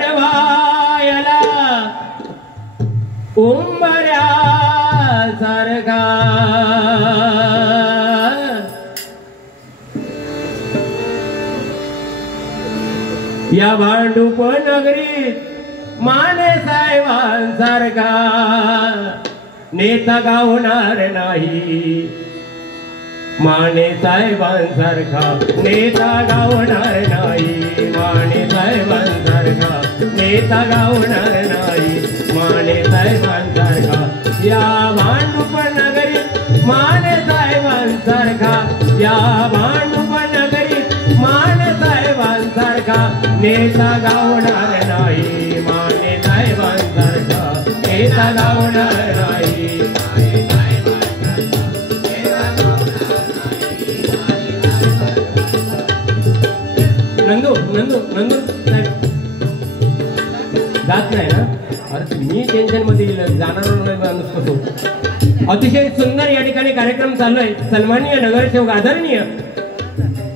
दुखडवायला उंबऱ्या सारखा या भांडूप नगरीत माने साहेबांसारखा नेता गावणार नाही. माने साहेबांसारखा नेता गावणार नाही. माने साहेबांसारखा नेता गावणार नाही. माने साहेबांसारखा या भांडूप नगरीत माने साहेबांसारखा या भांडूप नगरीत माने साहेबांसारखा नेता गावणार नाही. माने साहेबांसारखा नेता गावणार नाही. नंदू नंदू नंदू जात नाही ना. अरे मी टेन्शन मध्ये जाणार नाही. अतिशय सुंदर या ठिकाणी कार्यक्रम चालू आहे. सन्माननीय नगरसेवक आदरणीय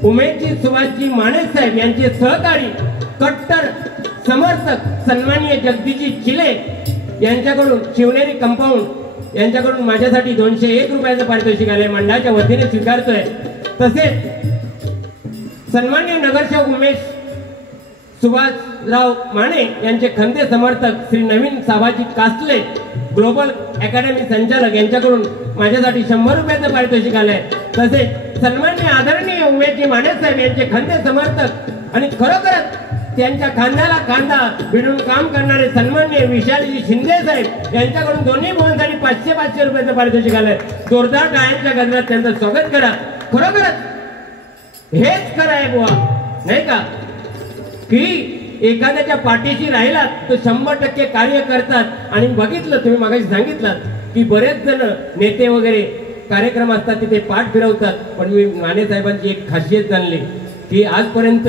उमेशजी सुभाषजी माने साहेब यांचे सहकारी कट्टर समर्थक सन्माननीय जगदीशजी चिले यांच्याकडून शिवनेरी कंपाऊंड यांच्याकडून माझ्यासाठी 201 रुपयाचं पारितोषिक आलंय. मंडळाच्या वतीने स्वीकारतोय. तसेच सन्माननीय नगरसेवक उमेश सुभाषराव माने यांचे खंदे समर्थक श्री नवीन साबाजी कासले ग्लोबल अकॅडमी संचालक यांच्याकडून माझ्यासाठी 100 रुपयाचं पारितोषिक आलंय. तसेच सन्माननीय आदरणीय उमेशजी माने साहेब यांचे खंदे समर्थक आणि खरोखरच त्यांच्या खांद्याला खांदा भिडून काम करणारे सन्माननीय विशालजी शिंदे साहेब यांच्याकडून दोन्ही भुवनसाठी 500 रुपयाचं पारितोषिक आलंय. जोरदार टाळ्यांच्या गजरात त्यांचं स्वागत करा. खरोखरच हेच खरं आहे बुवा, नाही का, की एखाद्याच्या पाठीशी राहिलात तर 100% कार्य करतात. आणि बघितलं तुम्ही मागाशी सांगितलं की बरेच जण नेते वगैरे कार्यक्रम असतात तिथे पाठ फिरवतात. पण मी माने साहेबांची एक खासियत जाणली की आजपर्यंत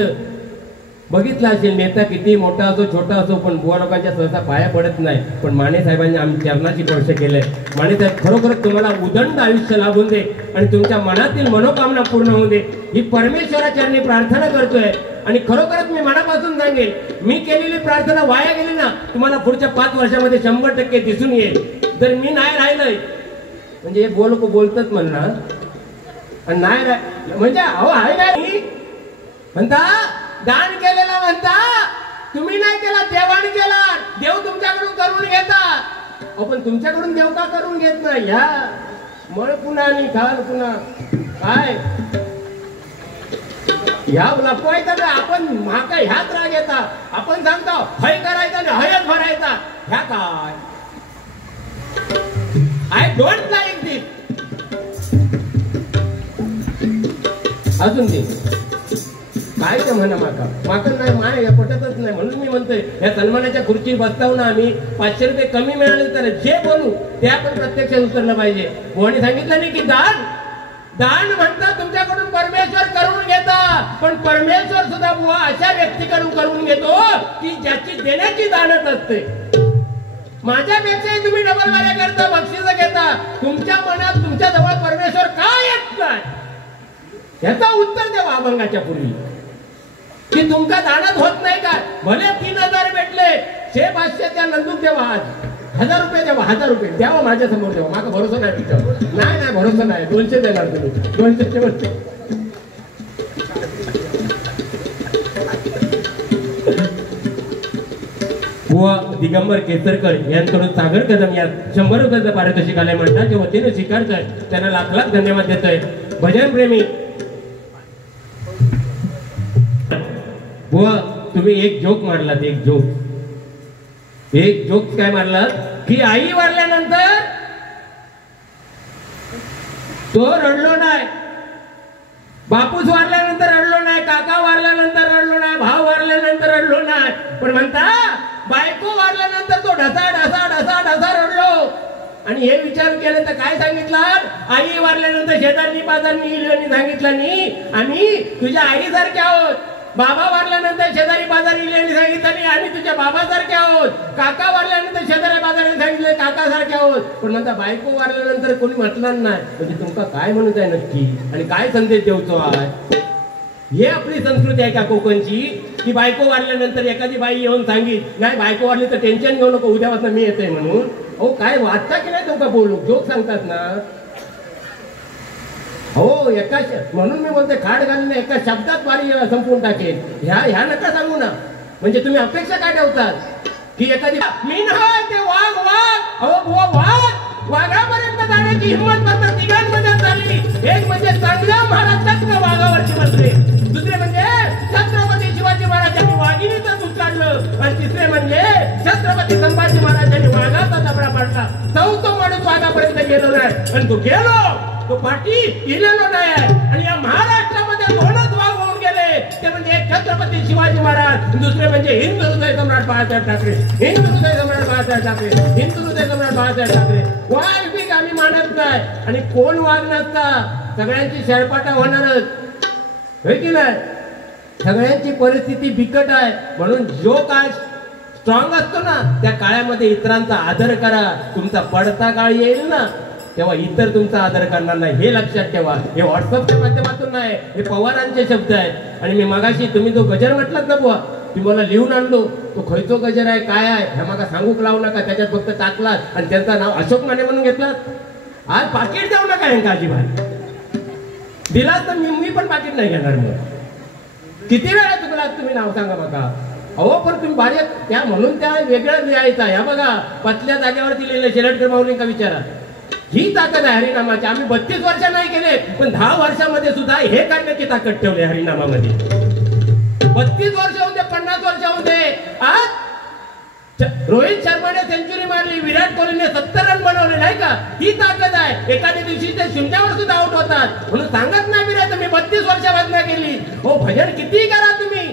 बघितलं असेल नेता किती मोठा असो छोटा असो पण बुवा लोकांच्या सहसा पाया पडत नाही. पण माने साहेबांनी आमच्या चरणाची स्पर्श केलंय. माने साहेब खरोखरच तुम्हाला उदंड आयुष्य लाभून दे आणि तुमच्या मनातील मनोकामना पूर्ण होऊ दे ही परमेश्वराचरणी प्रार्थना करतोय. आणि खरोखरच मी मनापासून सांगेल मी केलेली प्रार्थना वाया गेली ना तुम्हाला पुढच्या 5 वर्षामध्ये 100% दिसून येईल. जर मी नाही राहिलोय म्हणजे हे बोलतात म्हणणार आणि नाही म्हणजे अहो आहे नाही म्हणता दान केलेला म्हणता तुम्ही नाही केला देवाने केला. देव तुमच्याकडून करून घेतात. पण तुमच्याकडून देव का करून घेत नाही. ह्या मळ पुन्हा आणि खाल पुन्हा काय ह्या लपवायचं ना आपण माका ह्यात राग येता. आपण सांगतो हय करायचा आणि हयच भरायचा. ह्या काय आय डोंट लाईक दिस. अजून दे काय ते म्हणा माका नाही माय पटतच नाही. म्हणून मी म्हणतोय या सन्मानाच्या खुर्ची बसताव ना आम्ही 500 रुपये कमी मिळाले तर जे बोलू ते आपण प्रत्यक्षात उतरलं पाहिजे. कोणी सांगितलं नाही की दान दान म्हणतात तुमच्याकडून परमेश्वर करून घेता. पण परमेश्वर सुद्धा बुवा अशा व्यक्तीकडून करून घेतो की ज्याची देण्याची दानत असते. माझ्यापेक्षाही तुम्ही डबल वाऱ्या करता बक्षीस घेता. तुमच्या मनात तुमच्या जवळ परमेश्वर का येत नाही याचा उत्तर द्यावा अभंगाच्या पूर्वी. की तुमका दानात होत नाही का. भले 3000 भेटले 600 त्या नंदूक देवा. आज 1000 रुपये देवा. 1000 रुपये द्यावा माझ्या समोर देवा. माझा भरोसा नाही तुमच्यावर. नाही भरोसा नाही. 200 देणार तुम्ही. 200चे वरती बुवा दिगंबर केसरकर यांच्याकडून सागर कदम या 100 रुपयाचं पारितोषिक आलंय. मंडळाच्या वतीने स्वीकारतोय. त्यांना लाख लाख धन्यवाद देतोय. भजन प्रेमी बुवा तुम्ही एक जोक मारलात. एक जोक काय मारलात की आई वारल्यानंतर तो रडलो नाही. बापूस वारल्यानंतर रडलो नाही. काका वारल्यानंतर रडलो नाही. भाव वारल्यानंतर रडलो नाही. पण म्हणता बायको वारल्यानंतर तो ढसा ढसा ढसा ढसा रडलो. आणि हे विचार केले तर काय सांगितलं आई वारल्यानंतर शेजारनी पाजारनी सांगितलं नाही आम्ही तुझ्या आईसारखे आहोत. बाबा वारल्यानंतर शेजारी बाजारी सांगितलं आम्ही तुझ्या बाबासारखे आहोत. काका वारल्यानंतर शेजारी बाजारी सांगितले काकासारखे आहोत. पण म्हणता बायको वारल्यानंतर कोणी म्हटणार नाही. म्हणजे तुमका काय म्हणत आहे नक्की आणि काय संदेश देऊचो आहे? हे आपली संस्कृती आहे का कोकणची, की बायको वारल्यानंतर एखादी बाई येऊन सांगित नाही बायको वारली तर टेन्शन घेऊ नको उद्यापासून मी येते म्हणून. अहो काय वाचता की नाही तुमका बोलू जोक सांगतात ना. हो एका म्हणून मी बोलते खाड घालून एका शब्दात वारी संपवून टाकेल. ह्या नका सांगू ना. म्हणजे तुम्ही अपेक्षा काय ठेवतात की एखादी मी नाही ते वाघ वाघ अहो वाघ वाघापर्यंत जाण्याची हिंमत मात्र तिघांमध्ये झाली. एक म्हणजे चांगला महाराज चक्र वाघावरची बसले, दुसरे म्हणजे छत्रपती शिवाजी महाराजांनी वाघिणीचं दूध काढलं आणि तिसरे म्हणजे छत्रपती संभाजी महाराजांनी वाघाचा दबडा पाडला. चौथो माणूस वाघापर्यंत गेलो नाही आणि तो गेलो तो पाठी गेलेलो नाही. आणि या महाराष्ट्रामध्ये दोनच वाघ होऊन गेले. ते म्हणजे एक छत्रपती शिवाजी महाराज, दुसरे म्हणजे हिंदू हृदय सम्राट बाळासाहेब ठाकरे. हिंदू हृदय सम्राट बाळासाहेब ठाकरे, हिंदू हृदय सम्राट बाळासाहेब ठाकरे. वाघ बी आम्ही मानत नाही. आणि कोण वाघ नसता सगळ्यांची शेळपाटा होणारच होय की नाही. सगळ्यांची परिस्थिती बिकट आहे. म्हणून जो काळ स्ट्रॉंग असतो ना त्या काळामध्ये इतरांचा आदर करा. तुमचा पडता काळ येईल ना तेव्हा इतर तुमचा आदर करणार नाही. हे लक्षात ठेवा. हे व्हॉट्सअपच्या माध्यमातून नाही, हे पवारांचे शब्द आहेत. आणि मी मगाशी तुम्ही जो गजर म्हटलात ना बुवा तुम्ही मला लिहून आणलो तो खयचो गजर आहे काय आहे ह्या मागा सांगूक लावू नका. त्याच्यात फक्त टाकलात आणि त्यांचं नाव अशोक माने म्हणून घेतलात. आज पाकिट देऊ नका यांका अजिबात. दिलात तर मी पण पाकिट नाही घेणार. मग किती वेळा चुकलात तुम्ही नाव सांगा बघा. अहो पण तुम्ही बारीक त्या म्हणून त्या वेगळं लिहायचा. ह्या बघा पतल्या जागेवरती लिहिलं शेलटकर माऊलींका विचारा. ही ताकद आहे हरिनामाची. आम्ही 32 वर्ष नाही केले पण 10 वर्षामध्ये सुद्धा हे करण्याची ताकद ठेवली हरिनामामध्ये. 32 वर्ष होते 50 वर्ष होते. आज रोहित शर्माने सेंचुरी मारली, विराट कोहलीने 70 रन बनवले नाही का. ही ताकद आहे. एखाद्या दिवशी ते शून्यावर सुद्धा आउट होतात. म्हणून सांगत नाही विराट तुम्ही 32 वर्ष वाजना केली. हो भजन किती करा तुम्ही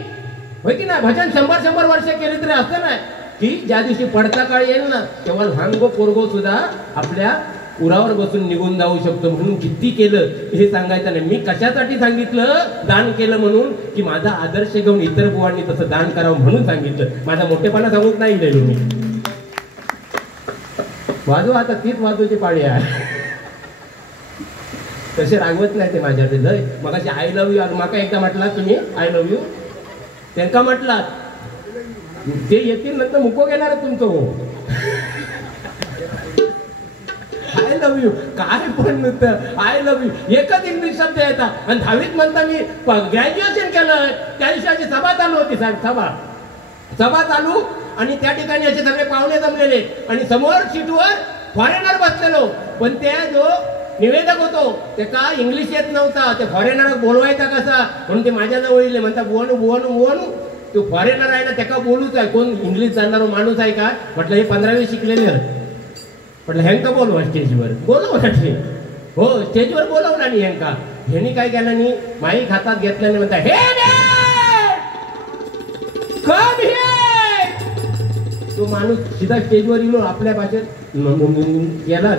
होय की नाही. भजन 100 वर्ष केली तरी असं नाही की ज्या दिवशी पडता काळ येईल ना तेव्हा लहानगो पोरगो सुद्धा आपल्या उरावर बसून निघून जाऊ शकतो. म्हणून किती केलं हे सांगायचं नाही. मी कशासाठी सांगितलं दान केलं म्हणून की माझा आदर्श घेऊन इतर बुवांनी तसं दान करावं म्हणून सांगितलं. माझा मोठेपणा सांगूक नाही दिले मी. वाजू आता तीच वाजूची पाळी आहे. तसे रागवत नाही ते माझ्या ते लय. मग अशी आय लव्ह यू माका एकदा म्हटलात तुम्ही आय लव्ह यू त्यांना म्हटलात ते येतील नंतर मुको घेणार तुमचं. हो आय लव्ह यू काय पण नव्हतं. आय लव्ह यू एकच इंग्लिश शब्द येतात. आणि 10वीत म्हणता मी ग्रॅज्युएशन केलं त्या दिवशी सभा चालू होती साहेब. सभा चालू आणि त्या ठिकाणी असे सगळे पाहुणे जमलेले आणि समोर सीटवर फॉरेनर बसलेलो. पण त्या जो निवेदक होतो त्याला इंग्लिश येत नव्हता. ते फॉरेनर बोलवायचा कसा म्हणून ते माझ्याजवळ येईल म्हणता बोनू बोनू बोनू. तो फॉरेनर आहे ना त्याला बोलूच आहे. कोण इंग्लिश जाणणारा माणूस आहे का म्हटलं हे 15वी शिकलेले आहेत. म्हटलं ह्यांका बोलवा स्टेजवर बोलवला. हो स्टेजवर बोलवला नाही ह्यांका. ह्यांनी काय केलं नाही माईक हातात घेतल्याने म्हणता हे कम हे. तो माणूस सीधा स्टेजवर येलो आपल्या भाषेत गेला.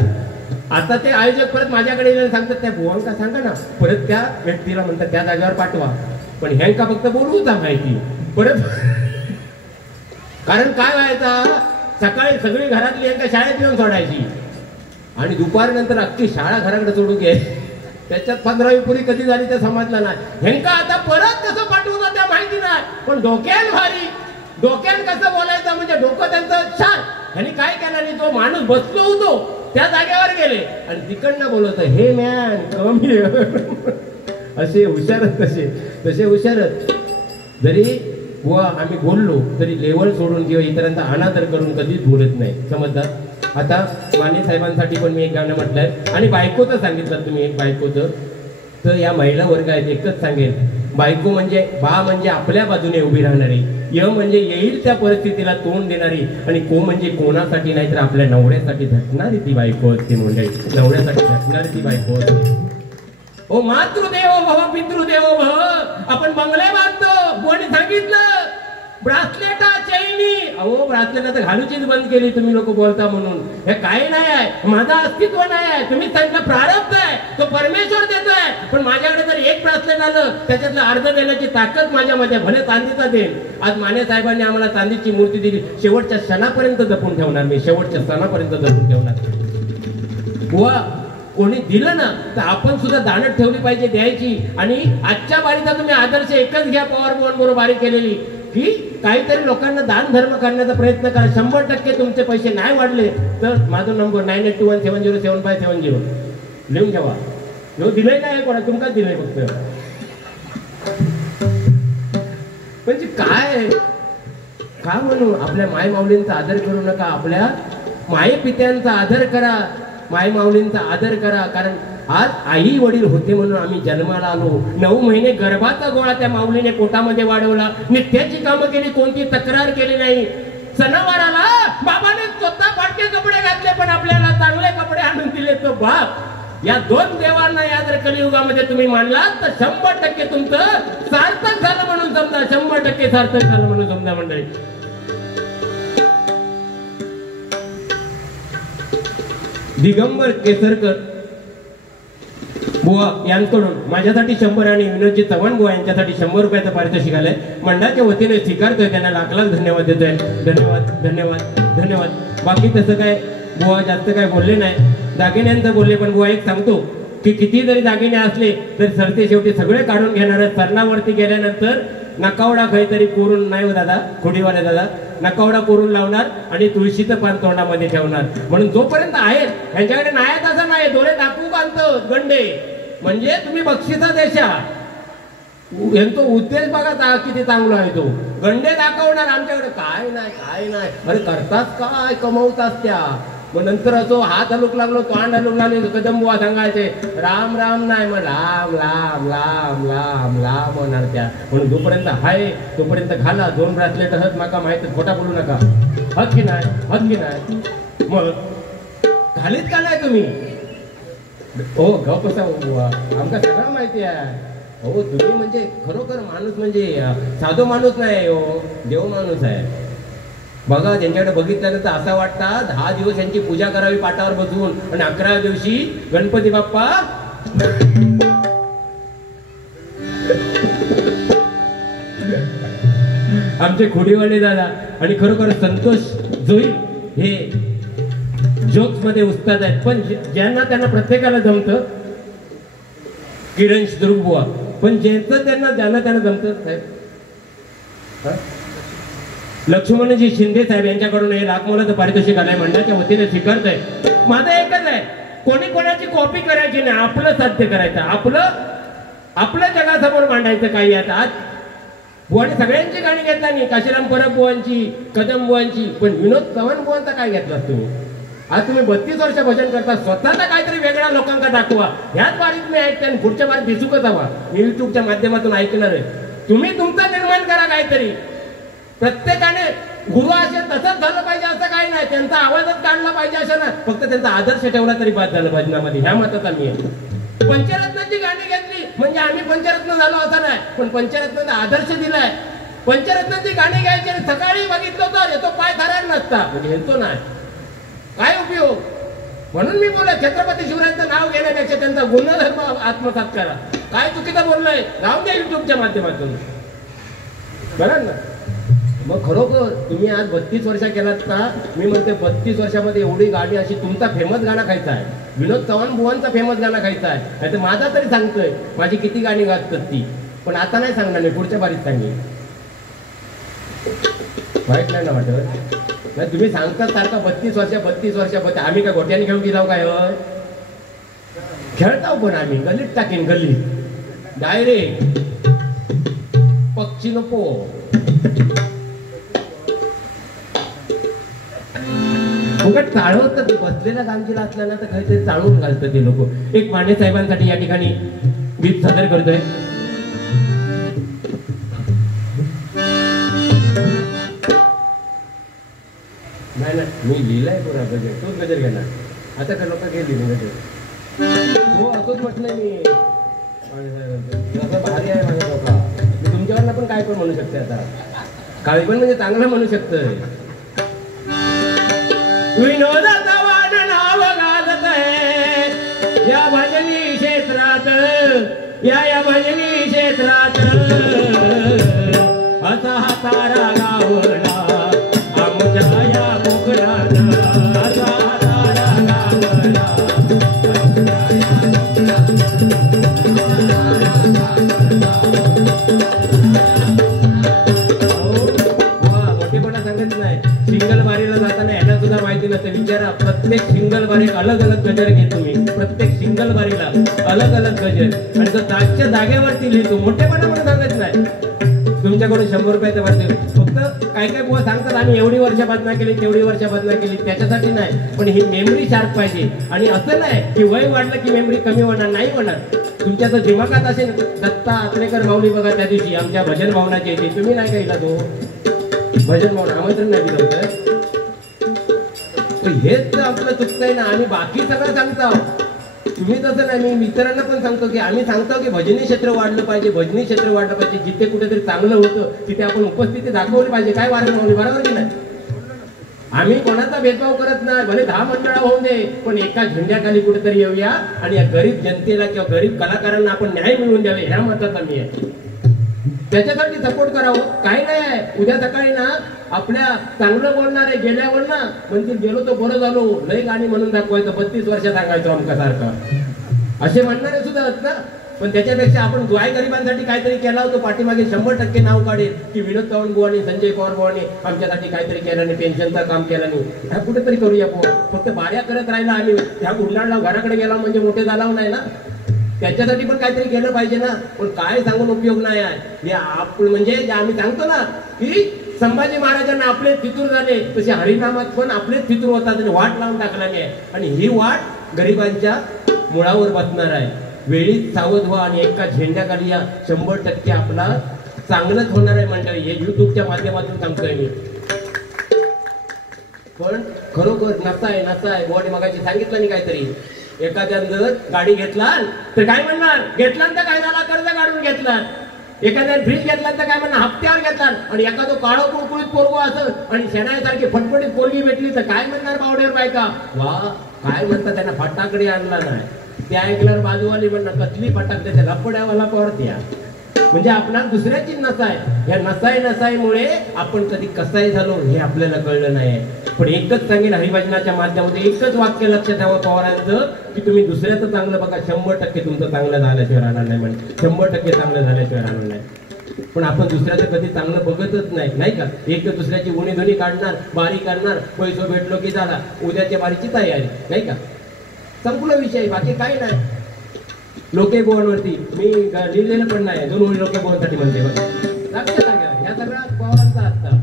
आता ते आयोजक परत माझ्याकडे येऊन सांगतात त्या बुवांका सांगा ना परत त्या व्यक्तीला म्हणतात त्या जागेवर पाठवा. पण ह्यांका फक्त बोलवूच माहिती परत. कारण काय व्हायचा सकाळी सगळी घरातली यांना शाळेत येऊन सोडायची आणि दुपारनंतर अख्खी शाळा घराकडे सोडू घे. त्याच्यात 15वी पुरी कधी झाली ते समजलं नाही. ह्यांका आता परत कसं पाठवून त्या माहिती नाही. पण डोक्यान भारी डोक्यान कसं बोलायचं म्हणजे डोकं त्यांचं छान. ह्यांनी काय केलं नाही तो माणूस बसलो होतो त्या जागेवर गेले आणि तिकडनं बोलवत हे मॅन कमी. असे हुशारच तसे हुशारच. जरी व आम्ही बोललो तरी लेवल सोडून किंवा इतरांचा अनादर करून कधीच बोलत नाही. समजतात. आता माने साहेबांसाठी पण मी एक गाणं म्हटलंय आणि बायकोचं सांगितलं तुम्ही एक बायकोचं. तर या महिला वर्ग आहेत एकच सांगेल बायको म्हणजे बा म्हणजे आपल्या बाजूने उभी राहणारी. य म्हणजे येईल त्या परिस्थितीला तोंड देणारी आणि को म्हणजे कोणासाठी नाही तर आपल्या नवऱ्यासाठी झटणारी ती बायको असते. मंडळी नवऱ्यासाठी झटणारी ती बायको असते. ओ मातृदेवो भव पितृदेवो भव. आपण बंगले बांधतो कोणी सांगितलं ब्रासलेटा चैनी अहो ब्रासलेट आता घालूचीच बंद केली तुम्ही लोक बोलता म्हणून. हे काही नाही आहे, माझं अस्तित्व नाही आहे. तुम्ही सांगितलं प्रारब्ध आहे, तो परमेश्वर देतोय. पण माझ्याकडे जर एक ब्रासलेट आलं त्याच्यातलं अर्ध देण्याची ताकद माझ्यामध्ये, भले चांदीचा देईल. आज माने साहेबांनी आम्हाला चांदीची मूर्ती दिली. शेवटच्या क्षणापर्यंत जपून ठेवणार मी, शेवटच्या क्षणापर्यंत जपून ठेवणार. बुवा कोणी दिलं ना तर आपण सुद्धा दाणत ठेवली पाहिजे द्यायची. आणि आजच्या बारीचा तुम्ही आदर्श एकच घ्या, पवार बुवां बरोबर बारी केलेली, की काहीतरी लोकांना दान धर्म करण्याचा प्रयत्न करा. 100% तुमचे पैसे नाही वाढले तर माझा नंबर 9821707570 लिहून ठेवा. जो दिलंय नाही कोणा, तुमका दिलंय फक्त. म्हणजे काय का म्हणू, आपल्या माय माऊलींचा आदर करू नका, आपल्या माये पित्यांचा आदर करा, माय माऊलींचा आदर करा. कारण आज आई वडील होते म्हणून आम्ही जन्माला आलो. 9 महिने गर्भाचा गोळा त्या माऊलीने पोटामध्ये वाढवला. नित्याची कामं केली, कोणती तक्रार केली नाही. सणावाराला बाबाने स्वतः फाटके कपडे घातले पण आपल्याला चांगले कपडे आणून दिले तो बाप. या 2 देवांना या जर कलियुगामध्ये तुम्ही मानलात तर 100% तुमचं सार्थक झालं म्हणून समजा. 100% सार्थक झालं म्हणून समजा मंडळी. दिगंबर केसरकर बुवा यांकडून माझ्यासाठी 100 आणि विनोदजी चव्हाण बुवा यांच्यासाठी 100 रुपयाचं पारितोषिक आलंय. मंडळाच्या वतीने स्वीकारतोय, त्यांना लाख लाख धन्यवाद देतोय. धन्यवाद धन्यवाद धन्यवाद. बाकी तसं काय बुवा जास्त काय बोलले नाही, दागिन्यांचं बोलले. पण बुवा एक सांगतो की किती जरी दागिने असले तर सरते शेवटी सगळे काढून घेणार. सरणावरती गेल्यानंतर नकावडा काहीतरी कोरून नाही हो दादा, खोडीवाले दादा, नकावडा कोरून लावणार आणि तुळशीचं पान तोंडामध्ये ठेवणार. म्हणून जोपर्यंत आहेत त्यांच्याकडे नाही तसं नाही, दोरे दाखवू बांधतो गंडे. म्हणजे तुम्ही बक्षिसा देशा, यांचा उद्देश बघा किती चांगला आहे. तो गंडे दाखवणार, आमच्याकडे काय नाही काय नाही. अरे करतात काय, कमवतात त्या. मग नंतर असो हात हलूक लागलो, तोंड हलूक लागले, कदंबुवा सांगायचे राम राम नाही, मग लांब लांब लांब लांब लांब होणार त्या. म्हणून जोपर्यंत आहे तोपर्यंत घाला. 2 ब्रासलेट हत माका माहिती, खोटा बोलू नका. हत की नाही, हत की नाही. मग घालीत का नाही तुम्ही? हो ग कसा आमका सगळं माहिती आहे. हो तुम्ही म्हणजे खरोखर माणूस, म्हणजे साधो माणूस नाही हो, देव माणूस आहे. बघा त्यांच्याकडे बघितल्यानंतर असं वाटतं 10 दिवस यांची पूजा करावी पाटावर बसून, आणि 11व्या दिवशी गणपती बाप्पा. आमचे खोडीवाले दादा आणि खरोखर संतोष जोई हे जोक्स मध्ये उस्ताद आहेत. पण ज्यांना त्यांना प्रत्येकाला जमतं, किरण बुवा, पण ज्यांचं ज्यांना त्यांना जमतं साहेब. लक्ष्मणजी शिंदे साहेब यांच्याकडून हे लाख मोलाचं पारितोषिक आलंय, मंडळाच्या वतीने स्वीकारतोय. माझं एकच आहे, कोणी कोणाची कॉपी करायची नाही, आपलं साध्य करायचं, आपलं जगासमोर मांडायचं. काही आता आज बुवाने सगळ्यांची गाणी घेतला नाही, काशीराम परब बुवांची, कदम बुवांची, पण विनोद चव्हाण बुवांचा काय घेतला तुम्ही? आज तुम्ही 32 वर्ष भजन करता, स्वतःचा काहीतरी वेगळा लोकांना दाखवा. ह्याच बारीत मी ऐकते आणि पुढच्या बारीत दिसूकच हवा. युट्यूबच्या माध्यमातून ऐकणार आहे. तुम्ही तुमचं निर्माण करा काहीतरी. प्रत्येकाने गुरु असेल तसंच झालं पाहिजे असं काही नाही, त्यांचा आवाजच काढला पाहिजे असं ना, फक्त त्यांचा आदर्श ठेवला तरी बाद झालं भजनामध्ये. ह्या मतात आम्ही आहे. पंचरत्नाची गाणी घेतली म्हणजे आम्ही पंचरत्न झालो असं नाही, पण पंचरत्नाचा आदर्श दिलाय. पंचरत्नाची गाणी घ्यायची आणि सकाळी बघितलं तर येतो पाय धरायला नसता, म्हणजे येतो नाही, काय उपयोग. म्हणून मी बोलले छत्रपती शिवरायांचं नाव घेण्यापेक्षा त्यांचा गुणधर्म आत्मसात करा. काय चुकीचं बोललोय राहून द्या युट्यूबच्या माध्यमातून, बरं ना. मग खरोखर तुम्ही आज 32 वर्ष केलात ना, मी म्हणते 32 वर्षामध्ये एवढी गाणी अशी. तुमचा फेमस गाणं खायचा आहे, विनोद चव्हाण बुवांचा फेमस गाणं खायचा आहे, नाही तर माझा तरी सांगतोय माझी किती गाणी गातात ती. पण आता नाही सांगणार, नाही पुढच्या बारीत सांगेन. वाईट नाही ना वाटत नाही, तुम्ही सांगतात सारखा 32 वर्ष. आम्ही काय गोट्याने घेऊन गेलो काय? खेळताव पण आम्ही गल्लीत टाकीन, गल्लीत डायरेक्ट पक्षी नको. फुकट चाळवतात, बसलेल्या गांजीला असल्या ना तर काहीतरी चाळून घालतात ते लोक. एक माने साहेबांसाठी या ठिकाणी गीत सादर करतोय. नाही ना, मी लिहिलाय पुरा गजर, तोच गजर घेणार. आता का लोक गेली गजर? हो असंच म्हटलंय मी. कसं भारी आहे माझ्या लोका. मी तुमच्याकडनं पण काय पण म्हणू शकते. आता काळी पण म्हणजे चांगलं म्हणू शकतोय. विनोदाचा वाण नाव गाजत आहे या भजनी क्षेत्रात, या भजनी क्षेत्रात असा हा तारा गावला आमच्या या कोकणात, असा हा तारा गावला मोठेपणा सांगत नाही. सिंगल बारीला जाताना याला सुद्धा माहिती नसते. विचारा प्रत्येक सिंगल बारी अलग अलग गजर घेतो तुम्ही, प्रत्येक सिंगल बारीला अलग अलग गजर, आणि तो जागच्या जागेवरती लिहितो. मोठेपणा म्हणून सांगत नाही. तुमच्याकडून 100 रुपयाचं वाटते, फक्त काय काय बुवा सांगतात आम्ही एवढी वर्ष बदना केली तेवढी वर्ष बदना केली, त्याच्यासाठी नाही. पण ही मेमरी शार्प पाहिजे. आणि असं नाही की वय वाढलं की मेमरी कमी होणार, नाही होणार. तुमच्या तर दिमागात असेल. दत्ता आत्रेकर माऊली बघा त्या दिवशी आमच्या भजन भावनाची येते, तुम्ही नाही केला तो भजन भावना, आमंत्रण नाही दिलं होतं. हेच आपलं चुकतंय ना. आणि बाकी सगळं सांगतो तुम्ही, तसं नाही. मी मित्रांना पण सांगतो की आम्ही सांगतो की भजनी क्षेत्र वाढलं पाहिजे, भजनी क्षेत्र वाढलं पाहिजे. जिथे कुठेतरी चांगलं होतं तिथे आपण उपस्थिती दाखवली पाहिजे. काय वारं माऊली, बरोबर की नाही? आम्ही कोणाचा भेदभाव करत नाही. भले 10 मंडळा होऊ दे, पण एका झेंड्याखाली कुठेतरी येऊया आणि या गरीब जनतेला किंवा गरीब कलाकारांना आपण न्याय मिळवून द्यावे, ह्या मताचा मी आहे. त्याच्यासाठी सपोर्ट करावं. काही नाही आहे. उद्या सकाळी ना आपल्या चांगलं बोलणार आहे गेल्यावर ना म्हणजे गेलो तो बरं झालो, लय गाणी म्हणून दाखवायचं, 32 वर्ष सांगायचो आमका सारखं, असे म्हणणारे सुद्धा आहेत ना. पण त्याच्यापेक्षा आपण गोरगरिबांसाठी काहीतरी केला होतो पाठीमागे 100% नाव काढेल की विनोद चव्हाण बुवानी, संजय पवार बुवानी आमच्यासाठी काहीतरी केलं नाही, पेन्शनचं काम केलं नाही. ह्या कुठेतरी करूया. फक्त बाऱ्या करत राहिला आणि ह्या गुंडाळला घराकडे गेला म्हणजे मोठे झाला नाही ना. त्याच्यासाठी पण काहीतरी केलं पाहिजे ना. पण काय सांगून उपयोग नाही आहे. हे आपण म्हणजे जे आम्ही सांगतो ना की संभाजी महाराजांना आपले फितूर झाले, तसे हरिनामात पण आपले फितूर होतात आणि वाट लावून टाकलेली आहे. आणि ही वाट गरिबांच्या मुळावर बसणार आहे. वेळीच सावध व्हा आणि एका झेंड्याखाली या 100% आपला चांगलंच होणार आहे मंडळी. हे युट्यूबच्या माध्यमातून सांगतोय मी. पण खरोखर नसाय बॉडी मगाशी सांगितलं नाही काहीतरी. एखाद्यानं जर गाडी घेतला तर काय म्हणणार, घेतला तर काय झाला, कर्ज काढून घेतला. एखाद्याने फ्रीज घेतला तर काय म्हणणार, हप्त्यावर घेतला. आणि एखादं काळं कुळकुळीत पोरगो असं आणि शेणासारखी फटफटीत पोरगी भेटली तर काय म्हणणार बावड्यावर बायका, वा काय म्हणतात त्यांना फटाकडे आणला नाही. त्या ऐकल्यावर बाजूवाली म्हणणार कसली फटाक, त्याच्या लपड्यावाला पडत्या. म्हणजे आपल्याला दुसऱ्याची नसाय. या नसाईमुळे आपण कधी कसाई झालो हे आपल्याला कळलं नाही. पण एकच सांगेन हरिभजनाच्या माध्यमातून, एकच वाक्य लक्षात ठेवा पवारांचं की तुम्ही दुसऱ्याचं चांगलं बघा, 100% तुमचं चांगलं झाल्याशिवाय राहणार नाही. म्हणजे 100% चांगलं झाल्याशिवाय राहणार नाही. पण आपण दुसऱ्याचं कधी चांगलं बघतच नाही का. एक दुसऱ्याची उणी काढणार, बारी करणार, पैसो भेटलो की झाला उद्याच्या बारीची तयारी, नाही का, संपूर्ण विषय, बाकी काही नाही. लोके बोर्डवरती मी लिहिलेलं पण नाही, 2 ओळी लोके बोर्डसाठी म्हणते लक्षात घ्या. ह्या सगळ्या पवारांचा असतात.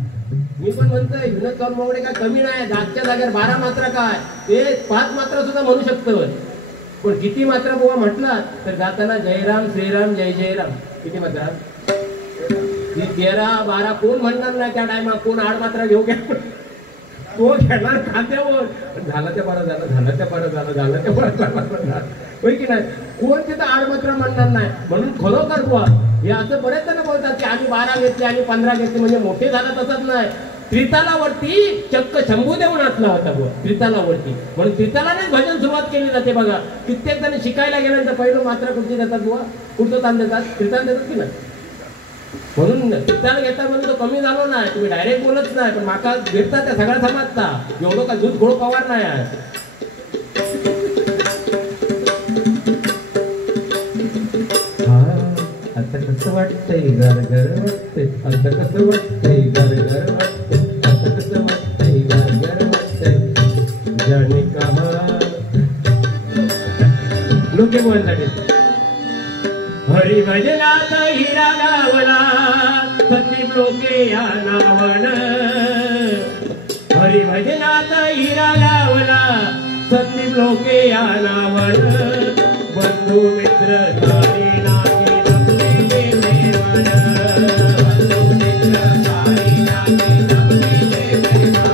मी पण म्हणतोय विनोद चव्हाण बावडे काय कमी नाही. जागच्या जागेवर 12 मात्रा काय ते 5 मात्रा सुद्धा म्हणू शकतो. पण किती मात्रा बुवा म्हटलं तर जाताना जयराम श्रीराम जय जयराम किती मात्रा, 13 12 कोण म्हणणार नाही त्या टायमा. कोण 8 मात्रा घेऊ घ्या, कोण घेणार खात्यावर. झालं त्या बरं झालं, झालं त्या बरं झालं, झालं त्या बरं झालं, होय की नाही. कोण तिथं 8 मात्रा म्हणणार नाही. म्हणून खरोखर बुवा हे असं बरेच जण बोलतात की आम्ही 12 घेतले आणि 15 घेतले म्हणजे मोठे झालं, तसंच नाही. त्रितालावरती चक्क शंभूदेव नाचला होता बुवा, त्रितालावरती. म्हणून त्रितालानेच भजन सुरुवात केली जाते बघा. कित्येक जण शिकायला गेल्यानंतर पहिलं मात्रा कुठची देतात बुवा, कुठचं ताण देतात, त्रिताल देतात की नाही. म्हणून त्रिताल घेता म्हणजे तो कमी झालो नाही. तुम्ही डायरेक्ट बोलत नाही, पण माका भेटतात त्या सगळ्या समजता. एवढं का दूध घोळ पवार नाही आहे. आता कसं वाटतंय गरगर वाटतंय, आता कसं वाटतंय गरगर वाटतंय, आता कसं वाटतंय गरगर वाटतंय, जाने कहा लोके बोलसाठी. हरिभजनात हिरा गावला संदीप लोके या नावण, हरिभजनात हिरा गावला संदीप लोके या नावण, बंधू मित्र सारी नाकी जमली प्रेमण, बंधू मित्र सारी नाकी जमली प्रेमण,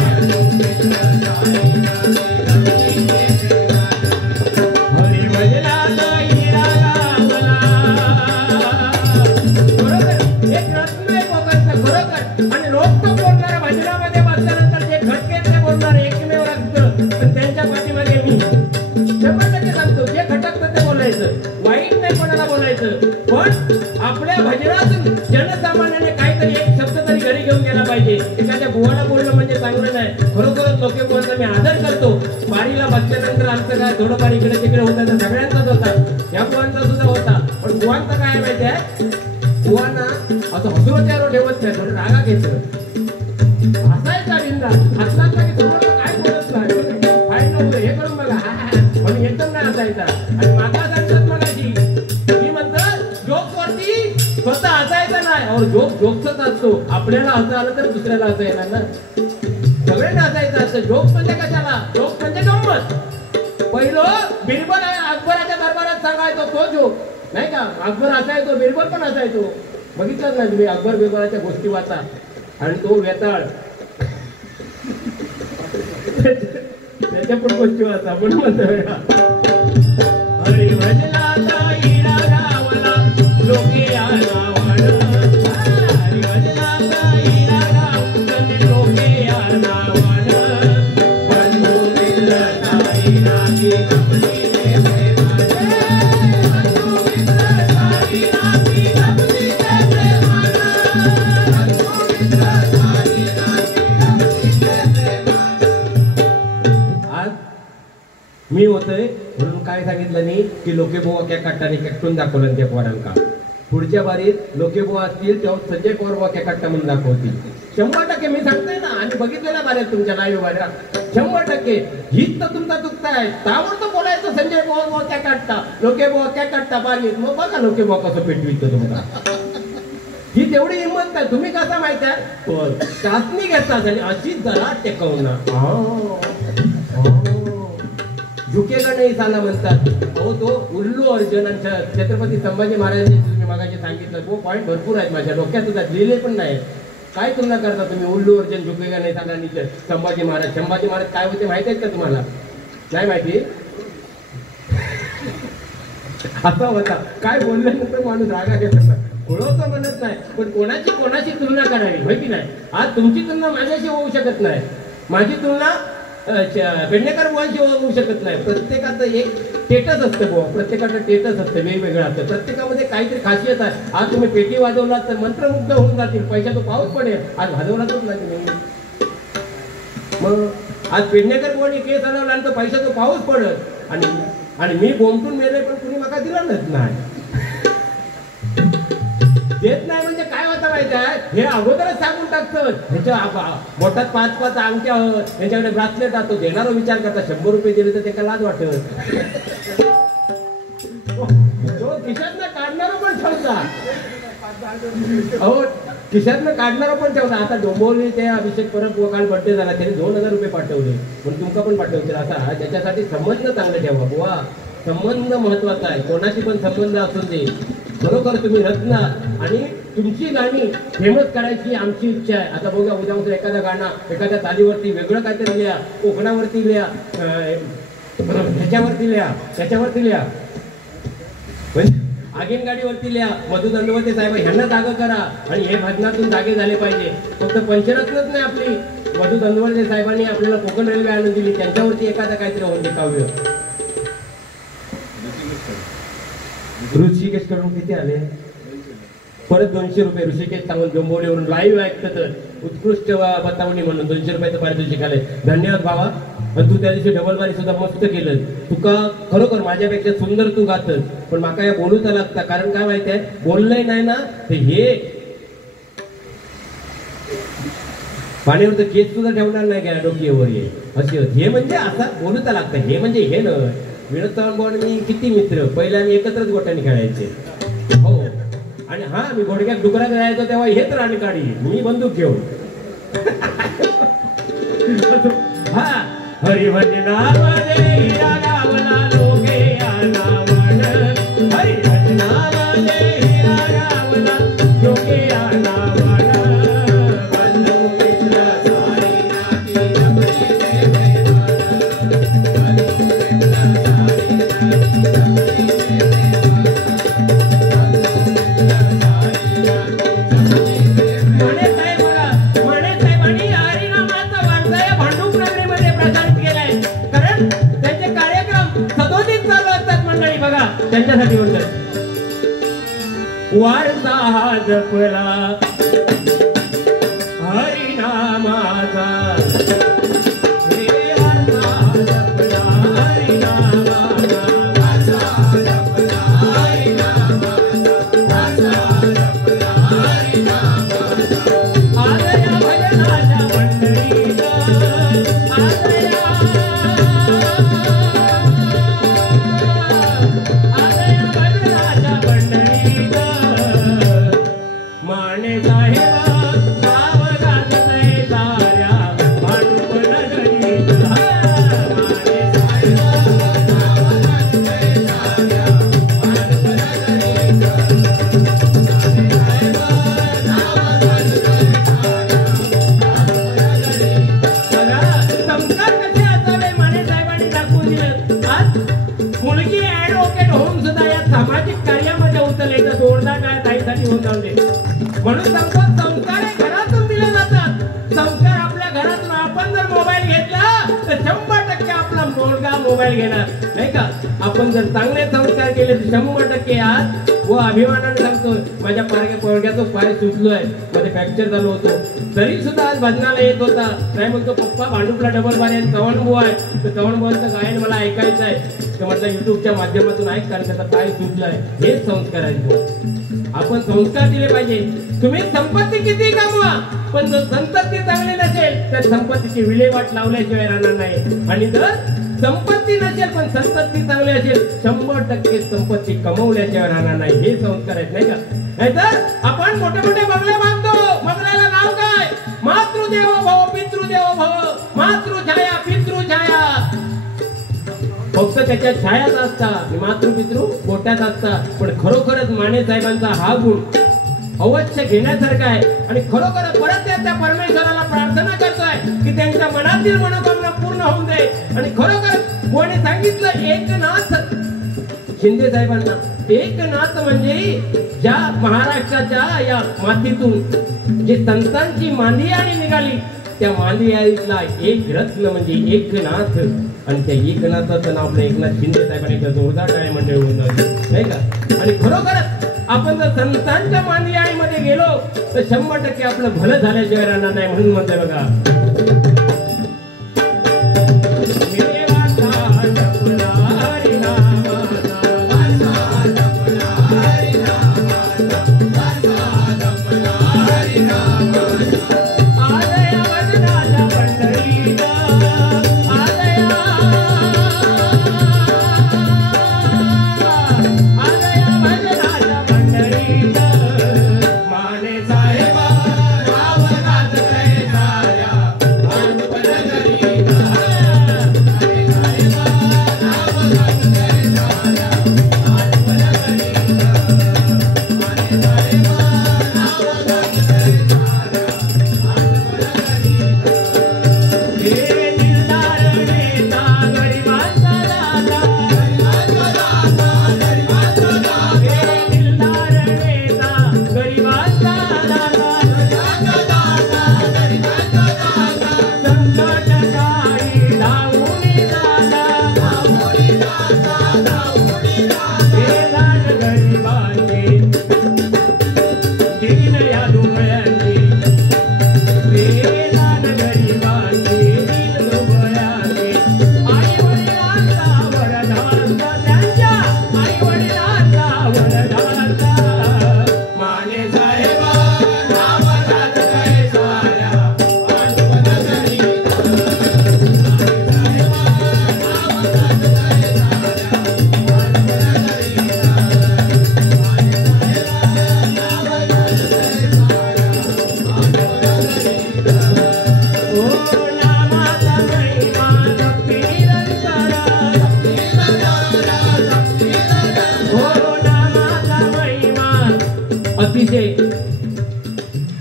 बंधू मित्र सारी नाकी जमली प्रेमण, हरिभजनात हिरा गावला. बरोबर एक रत्न आहे कोकणचं खरोखर. आणि लोक तो बोलणाऱ्या भजनामध्ये बसल्यानंतर जे खटके ते बोलणार तुम्हाला बोलणं म्हणजे चांगलं नाही. खरोखरच लोकेबुवांचा मी आदर करतो. वारीला बसल्यानंतर आमचं काय थोडंफार इकडे तिकडे होतं तर सगळ्यांचाच होता, या बुवांचा सुद्धा होता. पण बुवांचं काय माहिती आहे, बुवांना असं हसरोच्यावर ठेवत नाही, थोडं रागा घेतलं हसायचा बिंदा हसला की समोर काय बोलत नाही, हे करून बघा म्हणून एकदम नाही हसायचा. आणि मागा सांगतात मगाशी मी म्हणतात जोक वरती स्वतः हसायचा नाही. अहो जोक जोकच असतो, आपल्याला हसा आलं तर दुसऱ्याला हसा येणार ना, सगळ्यांना हसायचं असतं. जोक म्हणजे कशाला, जोक म्हणजे गंमत. पहिलं बिरबल अकबराच्या दरबारात सांगायचो तो जोक नाही का, अकबर हसायचो, बिरबल पण हसायचो. बघितलंच नाही तुम्ही, अकबर बिरबलाच्या गोष्टी वाचा. आणि तो वेताळ त्याच्या पण गोष्टी वाचा. आपण म्हणतो हरी भजनाचा हिरा गावला लोके आनावण, हरी भजनाचा हिरा गावला लोके आनावण, बंधू मित्र साई नाती आपली मी होतोय म्हणून काय सांगितलं नाही की लोकेबुवा क्या काट्टाने कट्टून दाखवलं त्या पोरांका. पुढच्या बारीत लोकेबुवा असतील तेव्हा संजय पवार बुवा क्या काट्टा म्हणून दाखवतील. 100% मी सांगतोय ना, आणि बघितलेला बाहेर तुमच्या लाईव्ह बाहेर 100% हीच तर तुमचा चुकताय. ताबडतोब बोलायचं संजय पवार बुवा क्या काट्टा, लोकेबुवा क्या काट्टा बारीत. मग बघा लोकेबुवा कसं पेटवितो तुम्हाला. ही तेवढी हिंमत नाही. तुम्ही कसा माहिती आहे, चाचणी घेतात आणि अशीच जरा टेकवणार झुकेगा नाही साला म्हणतात. अहो तो उल्लू अर्जुन आणि छत्रपती संभाजी महाराजांनी तुम्ही मगाशी सांगितलं तो पॉईंट भरपूर आहेत माझ्या डोक्यात सुद्धा, लिहिले पण नाही. काय तुलना करता तुम्ही उल्लू अर्जुन झुकेगा नाही साला आणि संभाजी महाराज. संभाजी महाराज काय होते माहिती आहेत का तुम्हाला, नाही माहिती. असा होता काय बोलल्यानंतर माणूस रागा घेत ओळखतो म्हणत नाही, पण कोणाची तुलना करावी होय की नाही. आज तुमची तुलना माझ्याशी होऊ शकत नाही, माझी तुलना पेडणेकर बुवांशी होऊ शकत नाही. प्रत्येकाचं एक स्टेटस असतं बुवा, प्रत्येकाचं स्टेटस असतं वेगवेगळं असतं, प्रत्येकामध्ये काहीतरी खासियत आहे. आज तुम्ही पेटी वाजवलात तर मंत्रमुग्ध होऊन जातील, पैशाचा पाऊस पडेल. आज वाजवलाच नाही तुम्ही. मग आज पेडणेकर बुवांनी केस अडवल्यानंतर पैशाचा पाऊस पडत आणि मी बोंबटून मेले पण कुणी मला दिलाच नाही. देत नाही म्हणजे काय होतं माहिती आहे, हे अगोदरच सांगून टाकतं. ह्याच्या बोटात 5-5 अंगठ्या ह्याच्याकडे ब्रासलेट असतो. देणारा विचार करता 100 रुपये दिले तर त्याला लाज वाटत. तो खिशातनं काढणारा पण ठेवता, अहो खिशातनं काढणारा पण ठेवता. आता डोंबवली ते अभिषेक परब काल बड्डे झाला, त्याने 2000 रुपये पाठवले, पण तुमका पण पाठवतील. आता त्याच्यासाठी संबंध चांगले ठेवा बुवा, संबंध महत्वाचा आहे. कोणाशी पण संबंध असून दे. खरोखर तुम्ही रत्न आणि तुमची गाणी फेमस करायची आमची इच्छा आहे. आता बघा उद्या एखादा गाणं एखाद्या तालीवरती वेगळं काहीतरी लिहा, कोकणावरती लिहा, ह्याच्यावरती लिहा, त्याच्यावरती लिहा, आगीन गाडीवरती लिहा. मधु दंडवते साहेब ह्यांना जागा करा आणि हे भजनातून जागे झाले पाहिजे. फक्त पंचरत्नच नाही आपली, मधु दंडवते साहेबांनी आपल्याला कोकण रेल्वे आणून दिली, त्यांच्यावरती एखादा काहीतरी होऊन दे काव्य. ऋषिकेश कडून किती आले, परत 200 रुपये. ऋषिकेश सांगून डोंबवलीवरून लाईव्ह ऐकतात, उत्कृष्ट बतावणी म्हणून 200 रुपयाचं पारितोषिक आले. धन्यवाद भावा. आणि तू त्या दिवशी डबलबारी सुद्धा मस्त केलं. तुका खरोखर माझ्यापेक्षा सुंदर तू गातस, पण माका या बोलूचा लागता. कारण काय माहिती आहे, बोललंय नाही ना ते हे पाण्यावर तर केस सुद्धा ठेवणार नाही काय डोकीवर ये अशी होत. हे म्हणजे असा बोलूचा लागतं. हे म्हणजे हे न विनोद चव्हाण बोल मी किती मित्र पहिले आम्ही एकत्रच गोट्याने खेळायचे. हो आणि हा मी घोडक्यात डुकरात जायचो तेव्हा हेच राणी काढी मी बंदूक घेऊन. हा हरिभजनामध्ये हिरा गावला लोके आनावण, हरिभजनामध्ये हिरा गावला लोके आनावण, बंधू मित्र सारी नाती जपली ते प्रेमान, बंधू मित्र सारी नाती जपली ते त्यांच्यासाठी म्हणतात. वारसा हा जपला हरिनामाचा, म्हणून सांगतो संस्कार हे घरातून दिले जातात. संस्कार आपल्या घरातून आपण जर मोबाईल घेतला तर 100% आपला मुलगा मोबाईल घेणार नाही का. आपण जर चांगले संस्कार केले तर 100% आज व अभिमानाने सांगतो माझ्या पोरग्याचा पाय सुटलोय, मध्ये फ्रॅक्चर झालो होतो तरी सुद्धा आज भजनाला येत होता. काय म्हणतो पप्पा भांडुपला डबल बार आहे चव्हाणबुवा आहे तर चव्हाणबुवांचं गायन मला ऐकायचं आहे. तर म्हटलं युट्यूबच्या माध्यमातून ऐक कारण त्याचा पाय सुटलाय. हेच संस्कार आहेत. आपण संस्कार दिले पाहिजे. तुम्ही संपत्ती किती कमवा पण जर संतती चांगली नसेल तर संपत्तीची विल्हेवाट लावल्याशिवाय राहणार नाही. आणि जर संपत्ती नसेल पण संतती चांगली असेल 100% संपत्ती कमवल्याशिवाय राहणार नाही. हे संस्कार आहेत नाही का. नाहीतर आपण मोठे मोठे बंगले बांधतो. बंगल्याला नाव काय मातृदेवो भव पितृदेवो भव. मातृछाया पितृछाया फक्त त्याच्या छायाच असतात. मातृपितृ पोट्यात असतात. पण खरोखरच माने साहेबांचा हा गुण अवश्य घेण्यासारखा आहे. आणि खरोखर परत त्या परमेश्वराला प्रार्थना करतोय की त्यांच्या मनातील मनोकामना पूर्ण होऊन दे. आणि खरोखर कोणी सांगितलं एकनाथ शिंदे साहेबांना, एकनाथ म्हणजे ज्या महाराष्ट्राच्या या मातीतून जी संतांची मांदियाळी निघाली त्या मांदियाळीतला एक रत्न म्हणजे एकनाथ. आणि त्या एकनाथाचं नाव आपल्या एकनाथ शिंदे साहेबांनी जोरदार टाळ्या मंडळी होऊन नाही का. आणि खरोखरच आपण जर संतांच्या मांदियाळीमध्ये गेलो तर 100% आपलं भलं झाल्याशिवाय राहणार नाही. म्हणून म्हणतोय बघा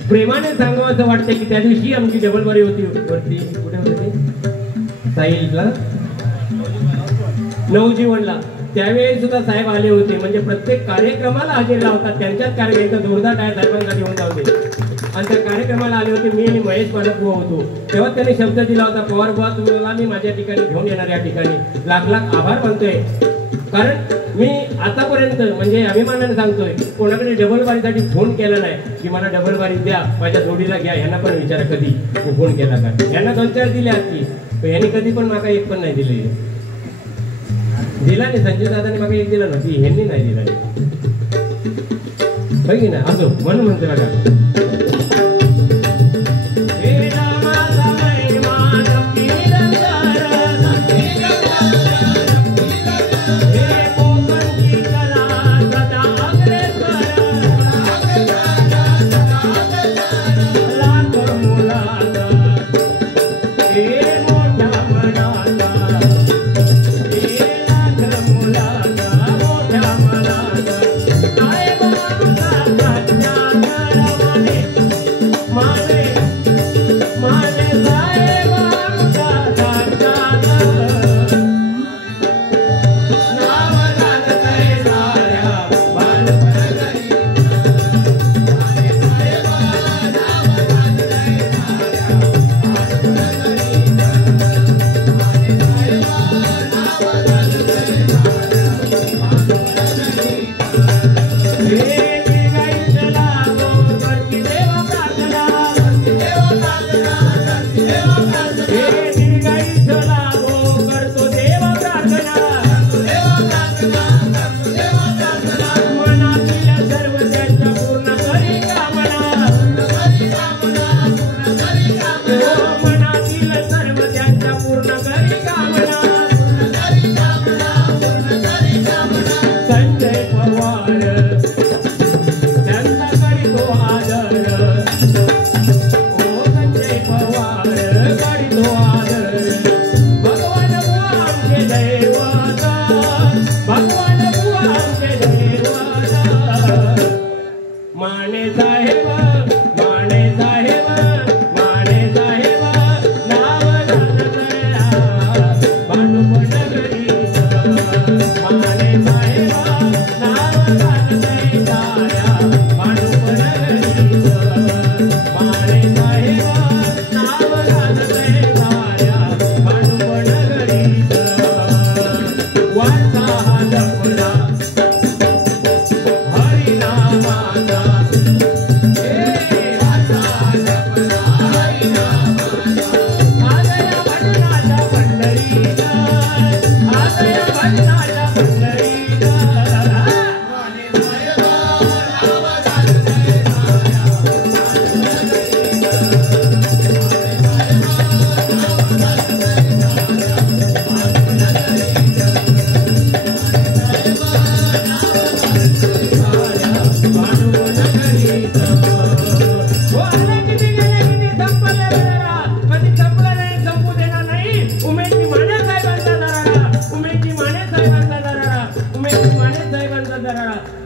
प्रेमाने सांगावं असं वाटतं की त्या दिवशी आमची डबलबारी होती वरती कुठे होते साईलला नवजीवनला. त्यावेळी सुद्धा साहेब आले होते. म्हणजे प्रत्येक कार्यक्रमाला हजेरी लावतात. त्यांच्याच कार्यक्रमाचा जोरदार टाळ्या साहेबांसाठी होऊन जाऊ दे. आणि त्या कार्यक्रमाला आले होते. मी आणि महेश मालक बुवा होतो. तेव्हा त्यांनी शब्द दिला होता पवार बुवा तुम्हाला मी माझ्या ठिकाणी घेऊन येणार. या ठिकाणी लाख लाख आभार मानतोय. कारण मी आतापर्यंत म्हणजे अभिमानाने सांगतोय कोणाकडे डबल बारीसाठी फोन केला नाही की मला डबल बारी द्या, माझ्या जोडीला घ्या. यांना पण विचारा कधी फोन केला का. यांना 2-4 दिले की यांनी कधी पण माका एक पण नाही दिले. दिला नाही संजय दादाने माका एक दिला नव्हती, ह्यांनी नाही दिला की नाही. असो म्हणून म्हणते बघा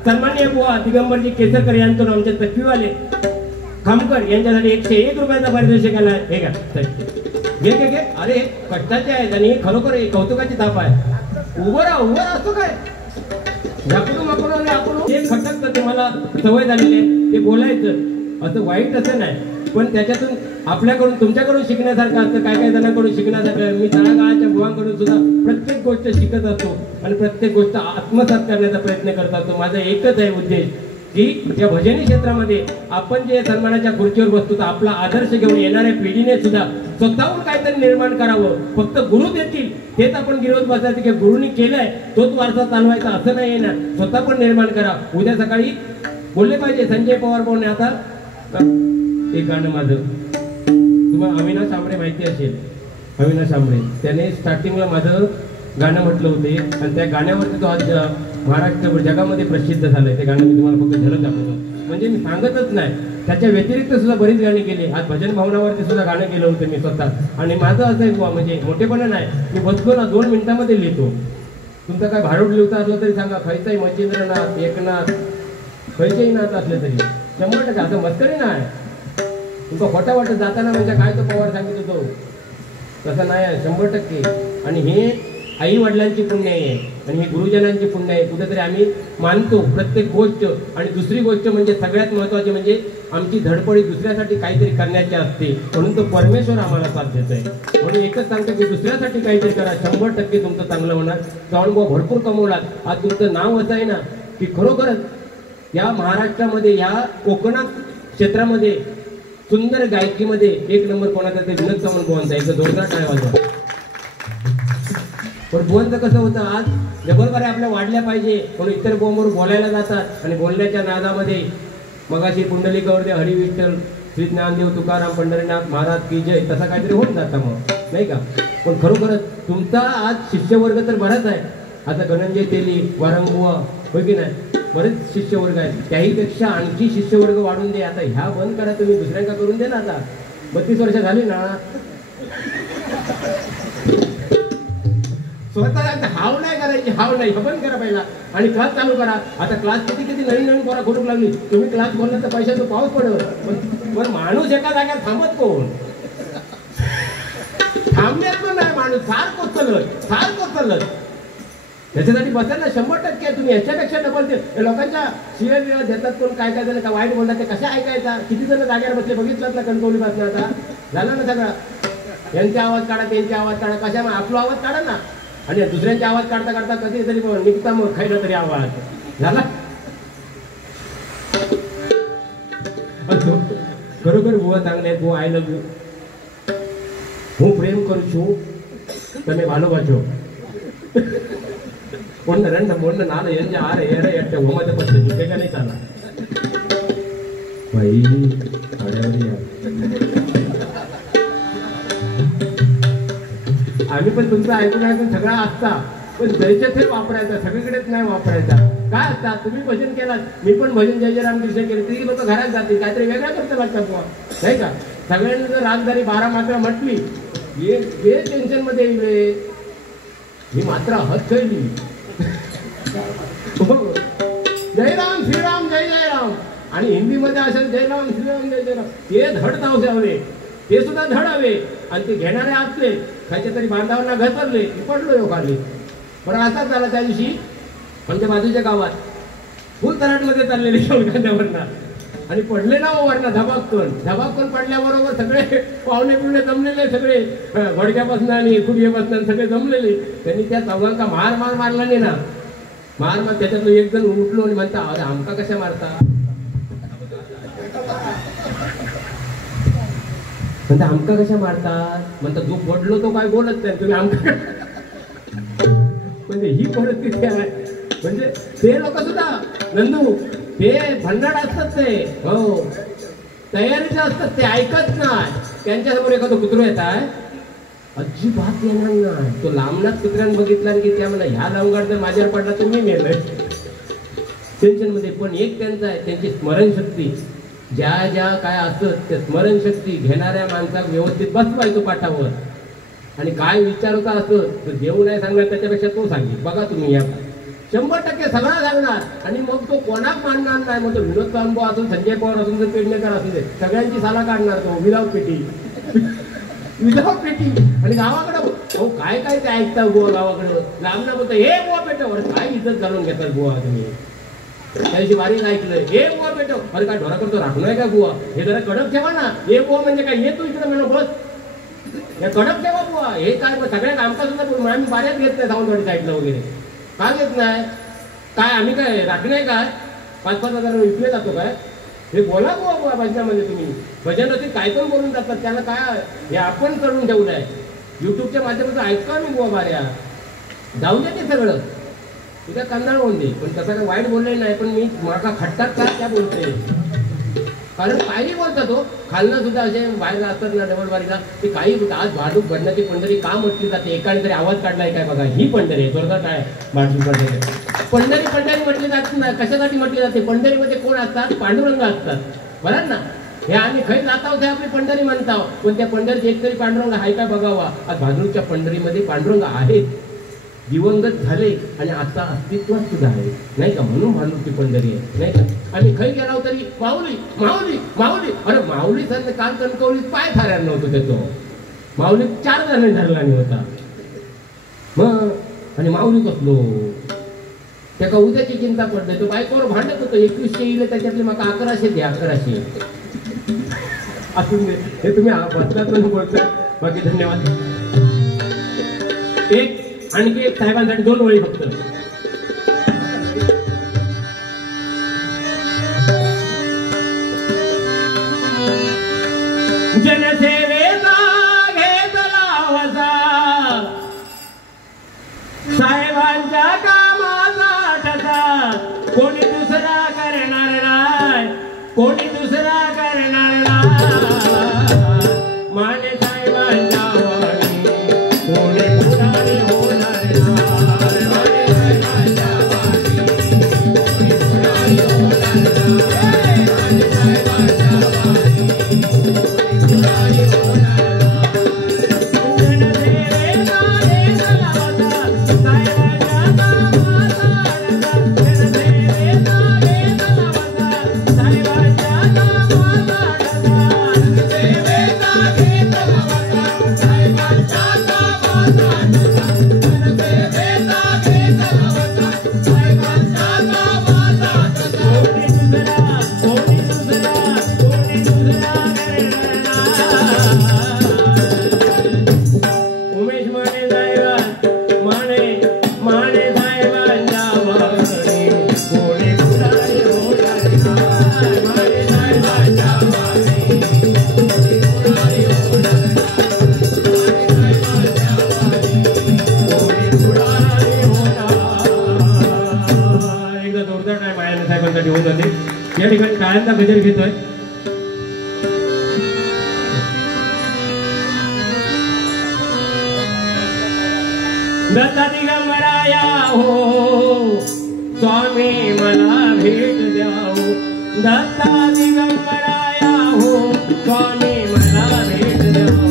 सन्माननीय बुवा दिगंबरजी केसरकर यांतून आमचे तत्वीवाले खामकर यांच्यासाठी 101 रुपयाचा पारितोषिक आला आहे. हे का घे. अरे कष्टाचे आहेत आणि खरोखर कौतुकाची थाप आहे. उभं राहा असतो काय आपण एक खटकतं ते मला सवय झालेली आहे ते बोलायचं. असं वाईट असं नाही पण त्याच्यातून आपल्याकडून तुमच्याकडून शिकण्यासारखं असतं. काय जणांकडून शिकण्यासारखं. मी तळागाळाच्या बुवांकडून सुद्धा प्रत्येक गोष्ट शिकत असतो आणि प्रत्येक गोष्ट आत्मसात करण्याचा प्रयत्न करत असतो. माझा एकच आहे उद्देश की या भजनी क्षेत्रामध्ये आपण जे सन्मानाच्या खुर्चीवर बसतो तर आपला आदर्श घेऊन येणाऱ्या पिढीने सुद्धा स्वतःहून काहीतरी निर्माण करावं. फक्त गुरु देतील तेच आपण गिरवत बसायचं की गुरुनी केलंय तोच वारसा चालवायचा असं नाही ना. स्वतः पण निर्माण करा. उद्या सकाळी बोलले पाहिजे संजय पवार बोलणे. आता एक गाणं माझं तुम्हाला अविनाश आंबळे माहिती असेल. अविनाश आंबळे त्याने स्टार्टिंगला माझं गाणं म्हटलं होते आणि त्या गाण्यावरती तो आज महाराष्ट्र जगामध्ये प्रसिद्ध झालंय. ते गाणं मी तुम्हाला फक्त झलक दाखवतो म्हणजे मी सांगतच नाही. त्याच्या व्यतिरिक्त सुद्धा बरीच गाणी केली. आज भजन भवनावरती सुद्धा गाणं केलं होतं मी स्वतः. आणि माझं असं आहे बुवा म्हणजे मोठेपणा नाही. मी बसतो ना 2 मिनिटांमध्ये लिहितो. तुमचं काय भारूड लिहिता असलं तरी सांगा. खैचाही मच्छिंद्रनाथ एकनाथ खैचेही नाथ असले तरी 100% असं मस्करी नाही. तुमचा खोटा वाटत जाताना म्हणजे काय तो पवार सांगित होतो तसं नाही आहे 100%. आणि हे आई वडिलांची पुण्य आहे आणि ही गुरुजनांची पुण्य आहे. कुठेतरी आम्ही मानतो प्रत्येक गोष्ट. आणि दुसरी गोष्ट म्हणजे सगळ्यात महत्त्वाची म्हणजे आमची धडपडी दुसऱ्यासाठी काहीतरी करण्याची असते, म्हणून तो परमेश्वर आम्हाला साथ देतोय. म्हणून एकच सांगतो की दुसऱ्यासाठी काहीतरी करा, 100% तुमचं चांगलं होणार. जाऊन भरपूर कमवलात, आज तुमचं नाव असं आहे ना की खरोखरच या महाराष्ट्रामध्ये, या कोकणात क्षेत्रामध्ये सुंदर गायकीमध्ये 1 नंबर कोणाचा ते विनोद चव्हाण बुवांचा. एक जोरदार टाळ्या वाजवा. पण बुवांचं कसं होतं, आज जबरबाऱ्या आपल्या वाढल्या पाहिजे म्हणून इतर बुवांवर बोलायला जातात आणि बोलण्याच्या नादामध्ये मगाशी पुंडलिक गौरदे, हरी विठ्ठल, श्री ज्ञानदेव तुकाराम, पंढरीनाथ महाराज की जय, तसा काहीतरी होत जातं मग, नाही का. पण खरोखरच तुमचा आज शिष्यवर्ग तर बराच आहे. आता गणंजय तेली, वारंगुवा, होय की नाही, बरेच शिष्यवर्ग आहेत. त्याहीपेक्षा आणखी शिष्यवर्ग वाढून दे. आता ह्या बंद करा तुम्ही, दुसऱ्यांका करून दे ना. आता 32 वर्ष झाली ना, स्वतः हाव नाही करायची, हाव नाही, हे बंद करा पहिला आणि क्लास चालू करा. आता क्लास किती नवीन पोरा खोटूक लागली. तुम्ही क्लास बोलला तर पैशाचा पाऊस पडत, पण माणूस एका जाग्यात थांबत कोण? थांबण्यात पण नाही माणूस, सारखं चालत. त्याच्यासाठी बसायला 100% तुम्ही याच्यापेक्षा डबल ते लोकांच्या शिव्या बिव्या देतात. कोण काय काय जण का वाईट बोलतात, ते कशा ऐकायचा. किती जण जागेवर बसले बघितलं ना कणकवली बसले. आता झालं ना सगळं, यांचे आवाज काढा, त्यांचे आवाज काढा, कशा आपला आवाज काढा ना. आणि दुसऱ्यांचे आवाज काढता काढता कधीतरी निघता मग खायला तरी आवाज झाला. खरोखर बुवा चांगले आहेत. बुवा आय लव्ह यू, હું પ્રેમ કરું છું, તમે ભાલોબાજો. ಒಂದು ರೆಂಡ ಮೊಂಡ ನಾನು ಎಂಜ ಆರೆ ಏರೆ ಎಟ್ಟೆ ಒಮ್ಮದೆ ಬರ್ತದೆ ಬೇಗನೆ ಚಾಲ ಬೈ ಅಡೆವರಿಯ. आम्ही पण तुमचं ऐकून सगळा असता, पण जयच्या थेट वापरायचा, सगळीकडेच नाही वापरायचा. काय असतात, तुम्ही भजन केलात, मी पण भजन जय जय राम कृष्ण केले, तरी लोक घरात जातील, काहीतरी वेगळा करता लागतात बुवा, नाही का. सगळ्यांनी जर रागदारी 12 मात्रा म्हटली, हे टेन्शन मध्ये येईल. ही मात्र हद खेळली. जय राम श्रीराम जय जय राम, आणि हिंदीमध्ये असेल जय राम श्रीराम जय जय राम, ते धड धावले, ते सुद्धा धड हवे. आणि ते घेणारे असले खायच्या तरी बांधावरना घसरले, पडलो खाली. पण असाच झाला त्या दिवशी आमच्या बाजूच्या गावात फुल तराटमध्ये चाललेले खांद्यावरना आणि पडले ना वरना धबाकून पडल्याबरोबर सगळे पाहुणे पिवणे जमलेले, सगळे घोडक्यापासून आणि खुडीपासून सगळे जमलेले. त्यांनी त्या चौघांका मारला नाही ना, मार त्याच्यातलं एक जण उठलो आणि म्हणता, अरे आमका कशा मारता, म्हणता आमका कशा मारतात, म्हणता जो पडलो तो काय बोलत नाही, तुम्ही आमका. म्हणजे ही परिस्थिती आहे. म्हणजे ते लोक सुद्धा नंदू ते भंडार असतात, ते हो तयारीचे असतात, ते ऐकत नाही. त्यांच्यासमोर एखादं कुत्रो येत आहे, अजिबात येणार नाही. तो लांबनाच कुत्र्यानं बघितला की त्या मला ह्या लावगाड जर माझ्यावर पडला तर मी मेलोय टेन्शन मध्ये. पण एक त्यांचा आहे, त्यांची स्मरणशक्ती, ज्या ज्या काय असत त्या स्मरणशक्ती घेणाऱ्या माणसाला व्यवस्थित बसवायचो पाठावर. आणि काय विचारता असत तर देऊ नाही सांगणार, त्याच्यापेक्षा तो सांगेल. बघा तुम्ही या 100% सगळा सांगणार. आणि मग तो कोणाक मानणार नाही. मग तो विनोद चांबो असून, संजय पवार असून, जर पेडणेकर असू दे, सगळ्यांची साला काढणार तो विदाऊट पेटी. आणि गावाकडं हो काय काय ते ऐकता बुवा, गावाकडं लांबना बोलतं हे बुवा पेटवर, काय इज्जत घालून घेतात बुवा तुम्ही. त्याची वारीच ऐकलंय, हे बुवा पेटव, अरे काय ढोरा करतो राखून आहे का बुवा, हे जरा कडक ठेवा ना. हे बुवा म्हणजे काय, ये तू इकडे म्हणून बस, हे कडक ठेवा बुवा. हे काय सगळ्या कामकाज सुद्धा आम्ही बाऱ्याच घेत नाही, सावंतवाडी साईडला वगैरे का घेत नाही. काय आम्ही काय राखणे काय 5-5 हजार विकले जातो काय. हे बोला बुवा भजनामध्ये, तुम्ही भजन असेल काय पण बोलून जातात, त्याला काय हे आपण करून ठेवलं आहे. युट्यूबच्या माध्यमातून ऐका मी बुवा बाऱ्या, जाऊ दे ते सगळं, तुझ्या कांदा होऊन दे. पण तसं काय वाईट बोललेलं नाही, पण मी माका खट्टात का त्या बोलते, कारण काही बोलतात हो. खालनं सुद्धा असे बाहेर असतात ना डबल बारीला, ते काही आज भाडूक गणनाची पंढरी का म्हटली जाते, एकाने तरी आवाज काढलाय काय बघा, ही पंढरी आहे जोरदार काय भाडूक पंढरी. पंढरी म्हटली जाते ना, कशासाठी म्हटली जाते, पंढरीमध्ये कोण असतात, पांडुरंग असतात, बरं ना. हे आम्ही खै जाता ते आपली पंढरी म्हणता, पण त्या पंढरीत एकतरी पांडुरंग आहे काय बघावा. आज भादरूच्या पंढरीमध्ये पांडुरंग आहेत, दिवंगत झाले आणि आता अस्तित्वात सुद्धा आहे, नाही का. म्हणून भादरूची पंढरी आहे, नाही का. आणि खै गेला तरी माऊली माऊली माऊली, अरे माऊली सर काल कणकवलीत पाय थाऱ्याला नव्हतं त्याचं, माऊली 4 जण धरला नाही होता मग. आणि माऊली कसलो त्याका उद्याची चिंता पडली. तो बायकोवर भांडत होतो. 2100 येईल त्याच्यातले मला 1100 द्या. 1100 असून हे तुम्ही बदलात म्हणून बोलताय. बाकी धन्यवाद. आणखी एक साहेबांसाठी 2 वळी फक्त. जनसेवेचा घेतला वसा साहेबांच्या कामाचा ठसा कोणी दुसरा करणार नाही. कोणी दुसरा करणार नाही. माने साहेबांच्या वाणी कोणी पुराणे होणार नाही. माने साहेबांच्या वाणी कोणी पुराणे होणार नाही. माने साहेबांच्या वाणी कोणी पुराणे होणार नाही. या ठिकाणी टाळ्यांचा गजर घेतोय. दत्ता दिगंबराया हो स्वामी मला भेट द्यावो. दत्ता दिगंबराया हो स्वामी मला भेट द्यावो.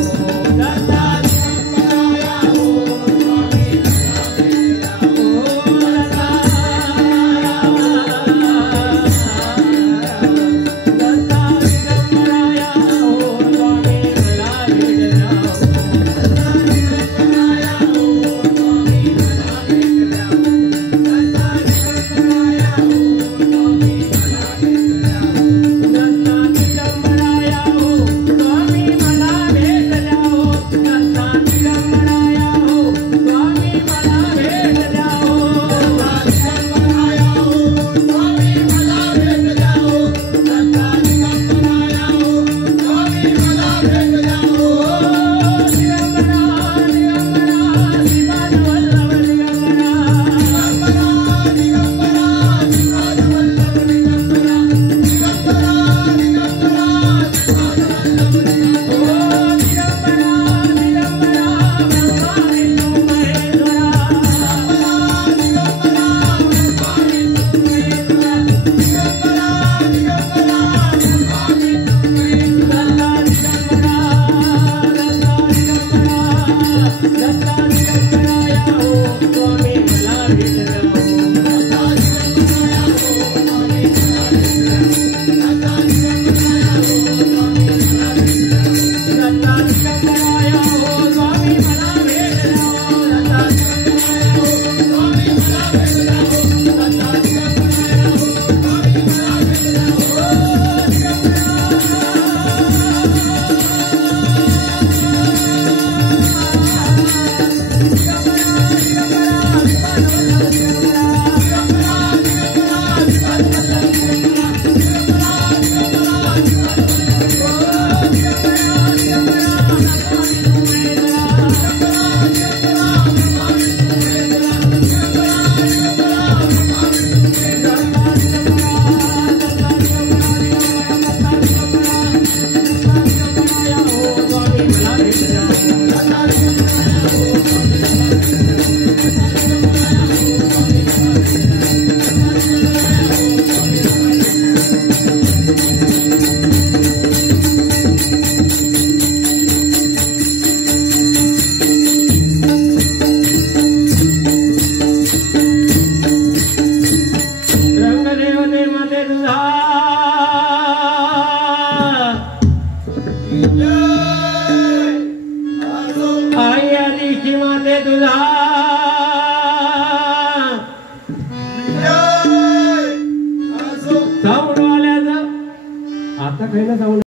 दत्ता दिगंबराया हो स्वामी मला भेट द्यावो. काही ना सांगू